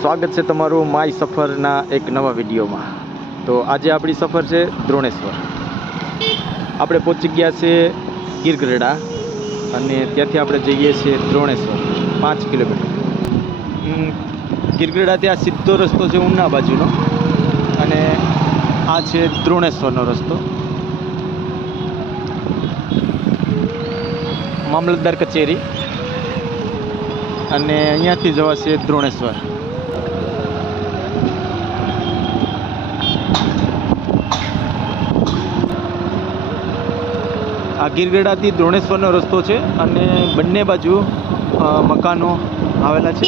સ્વાગત છે તમારું માય સફરના એક નવા વિડીયોમાં। તો આજે આપણી સફર છે દ્રોણેશ્વર। આપણે પહોંચી ગયા છે ગીરગઢડા અને ત્યાંથી આપણે જઈએ છીએ દ્રોણેશ્વર 5 કિલોમીટર। ગીરગઢડાથી આ સીધો રસ્તો છે ઉના બાજુનો અને આ છે દ્રોણેશ્વરનો રસ્તો। મામલતદાર કચેરી અને અહીંયાથી જવાશે દ્રોણેશ્વર। આ ગીરગઢડાથી દ્રોણેશ્વરનો રસ્તો છે અને બંને બાજુ મકાનો આવેલા છે।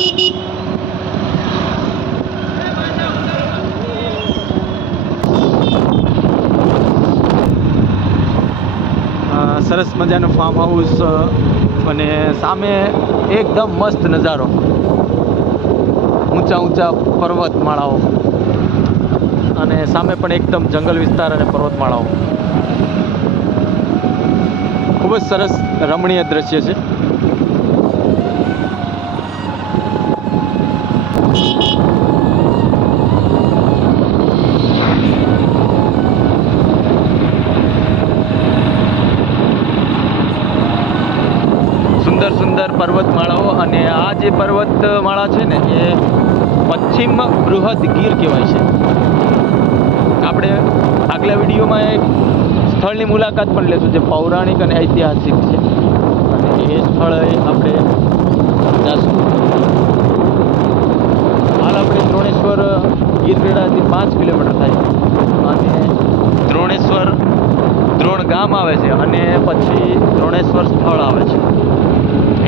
સરસ મજાનું ફાર્મ હાઉસ અને સામે એકદમ મસ્ત નજારો, ઊંચા ઊંચા પર્વતમાળાઓ અને સામે પણ એકદમ જંગલ વિસ્તાર અને પર્વતમાળાઓ। ખૂબ જ સરસ રમણીય દ્રશ્ય છે। સુંદર સુંદર પર્વતમાળાઓ અને આ જે પર્વતમાળા છે ને એ પશ્ચિમ બૃહદ ગીર કહેવાય છે। આપણે આગલા વિડીયોમાં એક સ્થળની મુલાકાત પણ લેશું જે પૌરાણિક અને ઐતિહાસિક છે અને એ સ્થળે આપણે જઈશું। હાલ આપણે દ્રોણેશ્વર ગીરગઢડાથી 5 કિલોમીટર થાય અને દ્રોણેશ્વર દ્રોણ ગામ આવે છે અને પછી દ્રોણેશ્વર સ્થળ આવે છે।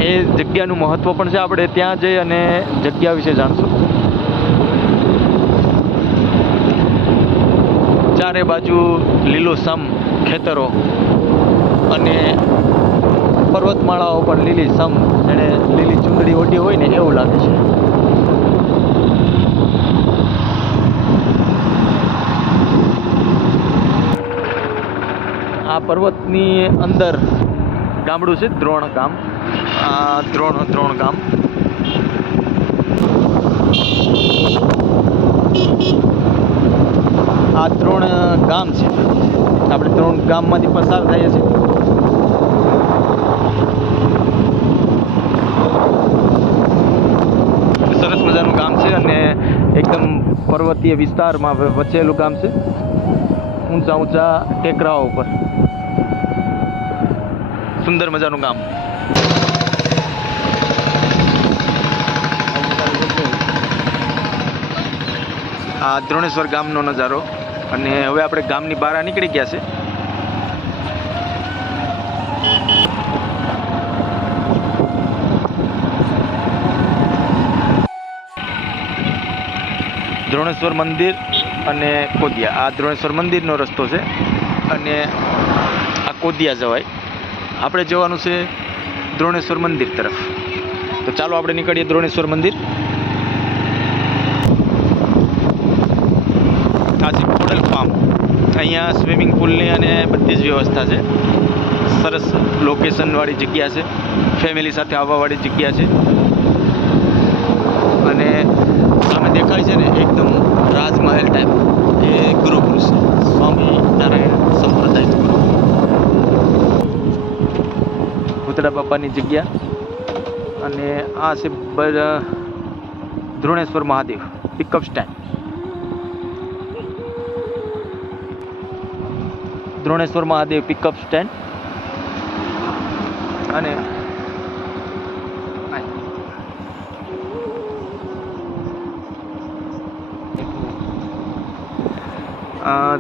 એ જગ્યાનું મહત્ત્વ પણ છે, આપણે ત્યાં જઈ અને જગ્યા વિશે જાણશું। ચારે બાજુ લીલુંછમ ખેતરો અને પર્વતમાળાઓ પણ લીલીછમ, જેણે લીલી ચૂંદડી ઓઢી હોય ને એવું લાગે છે। આ પર્વતની અંદર ગામડું છે દ્રોણ ગામ। આ દ્રોણ ગામ આ દ્રોણ ગામ છે। આપણે દ્રોણ ગામમાંથી પસાર થઈએ છીએ। સરસ મજાનું ગામ છે અને એકદમ પર્વતીય વિસ્તારમાં વચેલું ગામ છે, ઊંચા ઊંચા ટેકરાઓ ઉપર સુંદર મજાનું ગામ। આ દ્રોણેશ્વર ગામનો નજારો અને હવે આપણે ગામની બહાર નીકળી ગયા છે। દ્રોણેશ્વર મંદિર અને કોદિયા, આ દ્રોણેશ્વર મંદિરનો રસ્તો છે અને આ કોદિયા જવાય। આપણે જવાનું છે દ્રોણેશ્વર મંદિર તરફ, તો ચાલો આપણે નીકળીએ દ્રોણેશ્વર મંદિર। આ છે મોડલ ફાર્મ, અહીંયા સ્વિમિંગ પુલની અને બધી જ વ્યવસ્થા છે। સરસ લોકેશનવાળી જગ્યા છે, ફેમિલી સાથે આવવાવાળી જગ્યા છે અને સામે દેખાય છે ને એકદમ રાજમહેલ ટાઈપ એ ગુરુકુલ છે, સ્વામિનારાયણ સંપ્રદાય ભૂતળા બાપાની જગ્યા અને આ છે Droneshwar Mahadev pickup stand. Droneshwar Mahadev pickup stand અને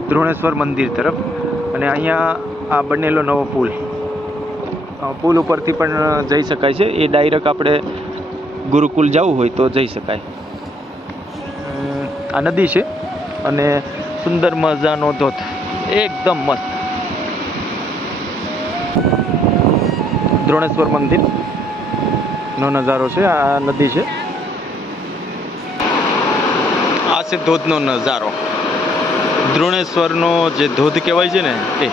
દ્રોણેશ્વર મંદિર તરફ અને અહીંયા આ બનેલો નવો પુલ ઉપરથી પણ જઈ શકાય છે। એ ડાયરેક્ટ આપણે ગુરુકુલ જવું હોય તો જઈ શકાય। આ નદી છે અને સુંદર મજાનો ધોધ, એકદમ મસ્ત। દ્રોણેશ્વર મંદિરનો નજારો છે, આ નદી છે, આ છે ધોધનો નજારો। દ્રોણેશ્વરનો જે ધોધ કહેવાય છે ને એ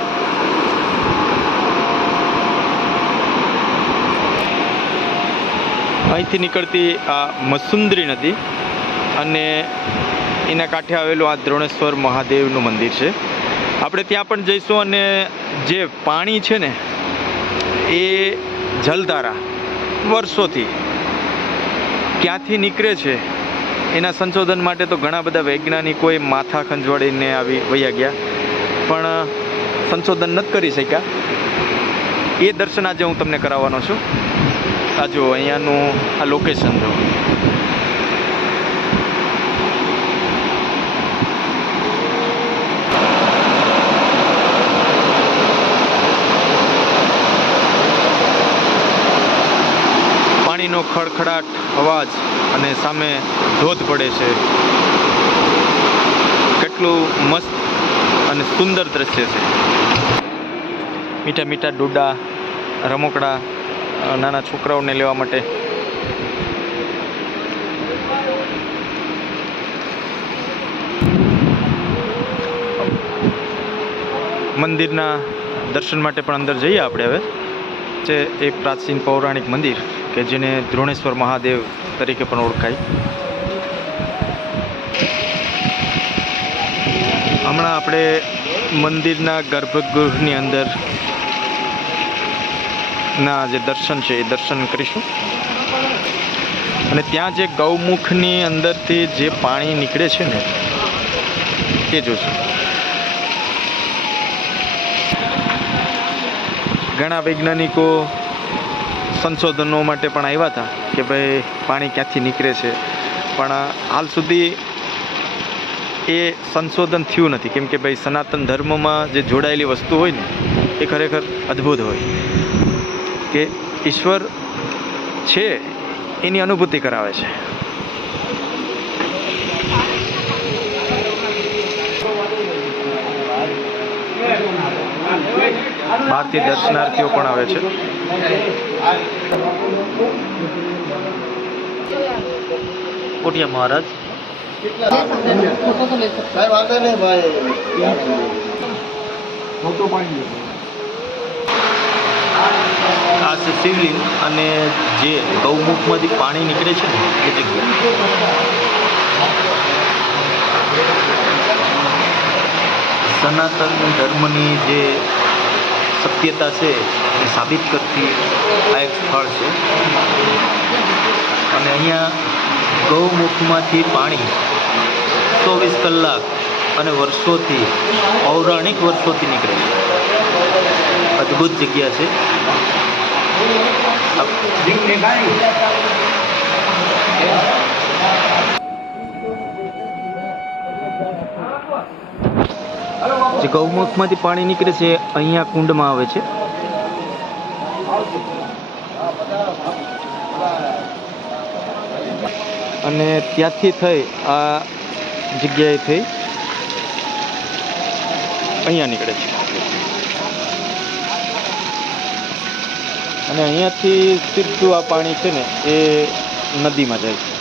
અહીંથી નીકળતી આ મસુંદરી નદી અને એના કાંઠે આવેલું આ દ્રોણેશ્વર મહાદેવનું મંદિર છે. આપણે ત્યાં પણ જઈશું અને જે પાણી છે ને એ જલધારા વર્ષોથી ક્યાંથી નીકળે છે એના સંશોધન માટે તો ઘણા બધા વૈજ્ઞાનિકોએ માથા ખંજવાળીને આવી વયા ગયા, પણ સંશોધન નથી કરી શક્યા. એ દર્શન આજે હું તમને કરાવવાનો છું. આ જો અહીંયાનું આ લોકેશન જો. પાણીનો ખડખડાટ અવાજ અને સામે ધોધ પડે છે. કેટલું મસ્ત અને સુંદર દ્રશ્ય છે. મીઠા મીઠા ડોડા, રમકડા નાના છોકરાઓને લેવા માટે. મંદિરના દર્શન માટે પણ અંદર જઈએ આપણે હવે. છે એ પ્રાચીન પૌરાણિક મંદિર કે જેને દ્રોણેશ્વર મહાદેવ તરીકે પણ ઓળખાય. હમણાં આપણે મંદિરના ગર્ભગૃહની અંદર ના જે દર્શન છે એ દર્શન કરીશું. અને ત્યાં જે ગૌમુખની અંદરથી જે પાણી નીકળે છે ને એ જોશું. ઘણા વૈજ્ઞાનિકો સંશોધનો માટે પણ આવ્યા હતા કે ભાઈ પાણી ક્યાંથી નીકળે છે, પણ હાલ સુધી એ સંશોધન થયું નથી. કેમ કે ભાઈ સનાતન ધર્મમાં જે જોડાયેલી વસ્તુ હોય ને એ ખરેખર અદ્ભુત હોય, કે ઈશ્વર છે એની અનુભૂતિ કરાવે છે. બહારથી દર્શનાર્થીઓ પણ આવે છે. કોટિયા મહારાજ આ છે શિવલિંગ અને જે ગૌમુખમાંથી પાણી નીકળે છે ને એ જગ્યા. સનાતન ધર્મની જે સત્યતા છે એ સાબિત કરતી આ એક સ્થળ છે. અને અહીંયા ગૌમુખમાંથી પાણી 24 કલાક અને વર્ષોથી, પૌરાણિક વર્ષોથી નીકળે છે. અદ્ભુત જગ્યા છે. જે ગૌમુખમાંથી પાણી નીકળે છે અહીંયા કુંડમાં આવે છે. અને ત્યાંથી થઈ આ જગ્યાએ થઈ અહીંયા નીકળે છે. અને અહીંયાથી સીધું આ પાણી છે ને એ નદીમાં જાય છે.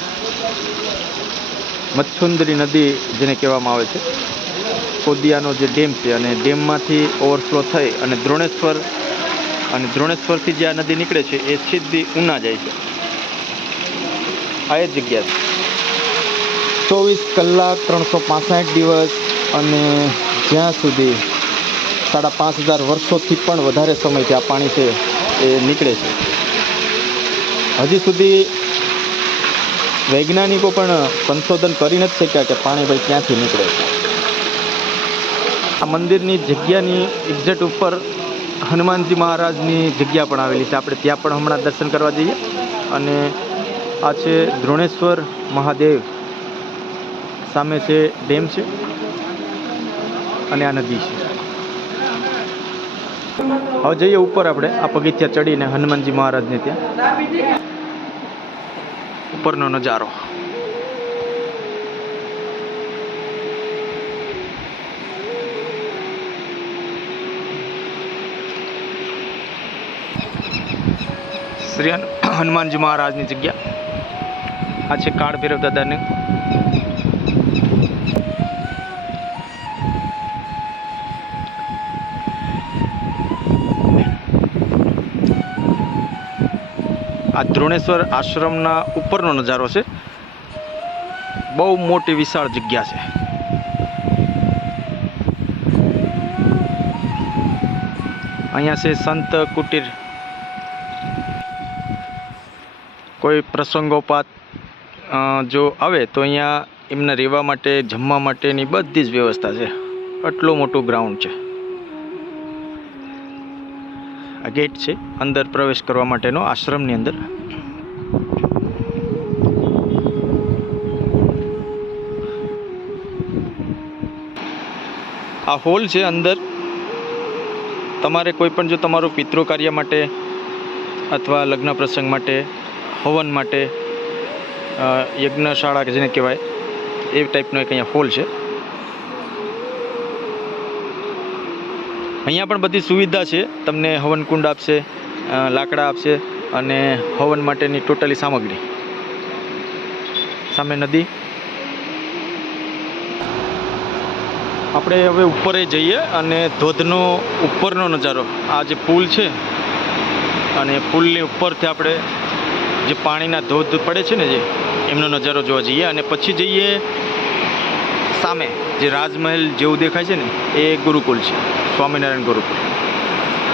મચ્છુંદરી નદી જેને કહેવામાં આવે છે. કોદિયાનો જે ડેમ છે અને ડેમમાંથી ઓવરફ્લો થઈ અને દ્રોણેશ્વરથી જે આ નદી નીકળે છે એ સીધી ઉના જાય છે. આ એ જગ્યા છે. 24 કલાક 365 દિવસ અને જ્યાં સુધી 5500 વર્ષોથી પણ વધારે સમયથી આ પાણી છે એ નીકળે છે. હજી સુધી વૈજ્ઞાનિકો પણ સંશોધન કરી નથી શક્યા કે પાણી ભાઈ ક્યાંથી નીકળે છે. આ મંદિરની જગ્યાની એક્ઝેક્ટ ઉપર હનુમાનજી મહારાજની જગ્યા પણ આવેલી છે. આપણે ત્યાં પણ હમણાં દર્શન કરવા જઈએ. અને આ છે દ્રોણેશ્વર મહાદેવ. સામે છે ડેમ છે અને આ નદી છે. હવે જઈએ ઉપર આપણે આ પગથિયા ચડીને હનુમાનજી મહારાજને ત્યાં ઉપરનો નજારો. શ્રી હનુમાનજી મહારાજની જગ્યા. આ છે કાળ ભૈરવ દાદાને. આ દ્રોણેશ્વર આશ્રમના ઉપરનો નજારો છે. બહુ મોટી વિશાળ જગ્યા છે. અહીંયા છે સંત કુટીર. કોઈ પ્રસંગોપાત જો આવે તો અહીંયા એમના રહેવા માટે, જમવા માટેની બધી જ વ્યવસ્થા છે. આટલું મોટું ગ્રાઉન્ડ છે. આ ગેટ છે અંદર પ્રવેશ કરવા માટેનો આશ્રમની અંદર. આ હોલ છે. અંદર તમારે કોઈ પણ જો તમારું પિતૃ કાર્ય માટે અથવા લગ્ન પ્રસંગ માટે, હવન માટે, યજ્ઞશાળા જેને કહેવાય એ ટાઈપનો એક અહીંયા હોલ છે. અહીંયા પણ બધી સુવિધા છે. તમને હવનકુંડ આપશે, લાકડા આપશે અને હવન માટેની ટોટલી સામગ્રી. સામે નદી. આપણે હવે ઉપર જઈએ અને ધોધનો ઉપરનો નજારો, આ જે પુલ છે અને પુલની ઉપરથી આપણે જે પાણીના ધોધ પડે છે ને, જે એમનો નજારો જોવા જઈએ. અને પછી જઈએ સામે જે રાજમહેલ જેવું દેખાય છે ને, એ ગુરુકુલ છે, સ્વામિનારાયણ ગુરુકુલ.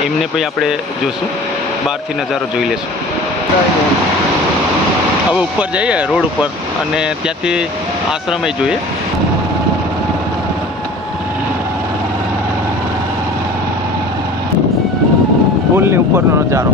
એમને પછી આપણે જોશું, બહારથી નજારો જોઈ લેશું. હવે ઉપર જઈએ રોડ ઉપર અને ત્યાંથી આશ્રમે જોઈએ. પુલની ઉપરનો નજારો.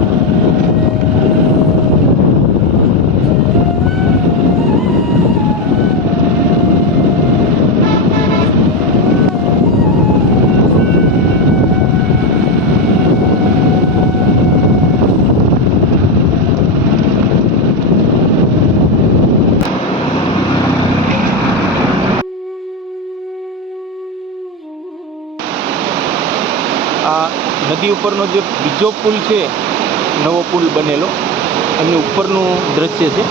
આ નદી ઉપરનો જે બીજો પુલ છે, નવો પુલ બનેલો, એમની ઉપરનું દ્રશ્ય છે.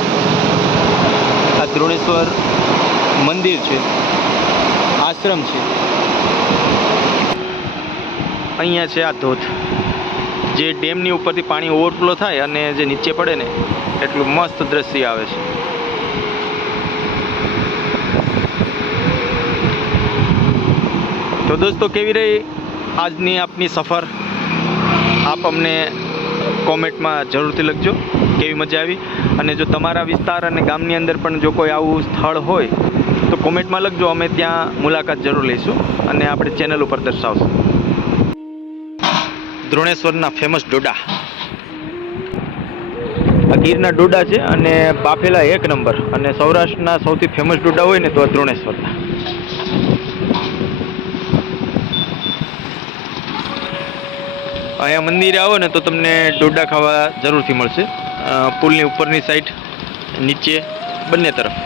આ દ્રોણેશ્વર મંદિર છે, આશ્રમ છે. અહીંયા છે આ ધોધ, જે ડેમની ઉપરથી પાણી ઓવરફ્લો થાય અને જે નીચે પડે ને, એટલું મસ્ત દ્રશ્ય આવે છે. તો દોસ્તો, કેવી રહી આજની આપની સફર? આપ અમને કોમેન્ટમાં જરૂરથી લખજો કેવી મજા આવી. અને જો તમારા વિસ્તાર અને ગામની અંદર પણ જો કોઈ આવું સ્થળ હોય તો કોમેન્ટમાં લખજો. અમે ત્યાં મુલાકાત જરૂર લઈશું અને આપણે ચેનલ ઉપર દર્શાવશું. દ્રોણેશ્વરના ફેમસ ડોડા. આ ગીરના ડોડા છે અને બાફેલા એક નંબર. અને સૌરાષ્ટ્રના સૌથી ફેમસ ડોડા હોય ને તો આ દ્રોણેશ્વરના. અહીંયા મંદિરે આવો ને તો તમને ડોડા ખાવા જરૂરથી મળશે. પુલની ઉપરની સાઈડ, નીચે, બંને તરફ.